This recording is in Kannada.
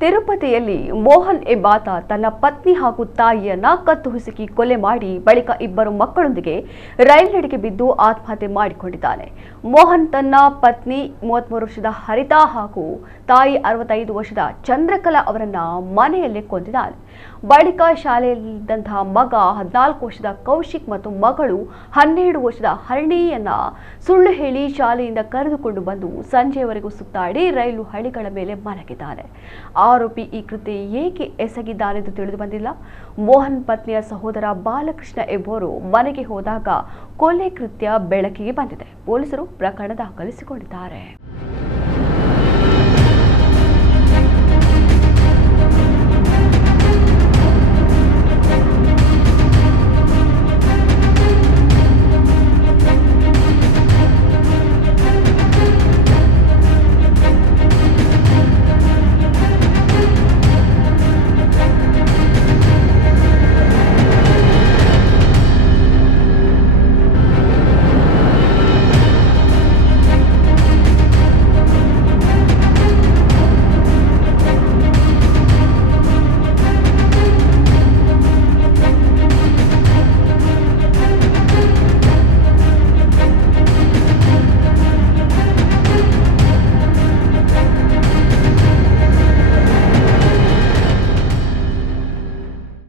ತಿರುಪತಿಯಲ್ಲಿ ಮೋಹನ್ ಎಂಬಾತ ತನ್ನ ಪತ್ನಿ ಹಾಗೂ ತಾಯಿಯನ್ನ ಕತ್ತು ಹಿಸುಕಿ ಕೊಲೆ ಮಾಡಿ ಬಳಿಕ ಇಬ್ಬರು ಮಕ್ಕಳೊಂದಿಗೆ ರೈಲಿನಡಿಗೆ ಬಿದ್ದು ಆತ್ಮಹತ್ಯೆ ಮಾಡಿಕೊಂಡಿದ್ದಾನೆ. ಮೋಹನ್ ತನ್ನ ಪತ್ನಿ 33 ವರ್ಷದ ಹರಿತಾ ಹಾಗೂ ತಾಯಿ 65 ವರ್ಷದ ಚಂದ್ರಕಲಾ ಅವರನ್ನ ಮನೆಯಲ್ಲೇ ಕೊಂದಿದ್ದಾನೆ. ಬಳಿಕ ಶಾಲೆಯಲ್ಲಿದ್ದಂತಹ ಮಗ 14 ವರ್ಷದ ಕೌಶಿಕ್ ಮತ್ತು ಮಗಳು 12 ವರ್ಷದ ಹರಿಣಿಯನ್ನ ಸುಳ್ಳು ಹೇಳಿ ಶಾಲೆಯಿಂದ ಕರೆದುಕೊಂಡು ಬಂದು ಸಂಜೆಯವರೆಗೂ ಸುತ್ತಾಡಿ ರೈಲು ಹಳಿಗಳ ಮೇಲೆ ಮಲಗಿದ್ದಾನೆ. ಆರೋಪಿ ಈ ಕೃತ್ಯ ಏಕೆ ಎಸಗಿದ್ದಾನೆಂದು ತಿಳಿದು ಬಂದಿಲ್ಲ. ಮೋಹನ್ ಪತ್ನಿಯ ಸಹೋದರ ಬಾಲಕೃಷ್ಣ ಎಂಬುವರು ಮನೆಗೆ ಹೋದಾಗ ಕೊಲೆ ಕೃತ್ಯ ಬೆಳಕಿಗೆ ಬಂದಿದೆ. ಪೊಲೀಸರು ಪ್ರಕರಣ ದಾಖಲಿಸಿಕೊಂಡಿದ್ದಾರೆ.